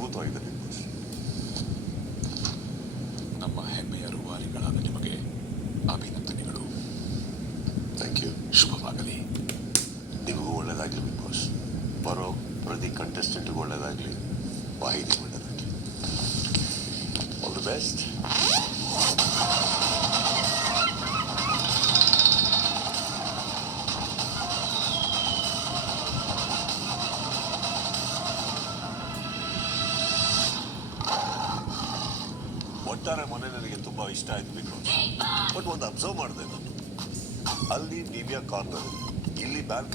ಅದ್ಭುತವಾಗಿದೆ big boss. ನಮ್ಮ ಹೆಮ್ಮೆಯ ರೂವಾರಿಗಳಾದ ನಿಮಗೆ ಅಭಿನಂದನೆಗಳು. Thank you. ಶುಭವಾಗಲಿ. ನಿಮಗೂ ಒಳ್ಳೇದಾಗಲಿ ಬಿಗ್ ಬಾಸ್. ಬರೋ ಪ್ರತಿ ಕಂಟೆಸ್ಟೆಂಟ್ಗೂ ಒಳ್ಳೇದಾಗಲಿ, ವಾಹಿನಿಗೂ ಒಳ್ಳೇದಾಗಲಿ. All the best. ಒಟ್ಟಾರೆ ಮನೆ ನನಗೆ ತುಂಬಾ ಇಷ್ಟ ಆಯ್ತು ಬಿಗ್ ಬಾಸ್. ಬಟ್ ಒಂದು ಅಬ್ಸರ್ವ್ ಮಾಡಿದೆ ನಾನು, ಅಲ್ಲಿ ನಿವ್ಯಾ ಕಾರ್ನರ್, ಇಲ್ಲಿ ಬ್ಯಾಲ್ಕನಿ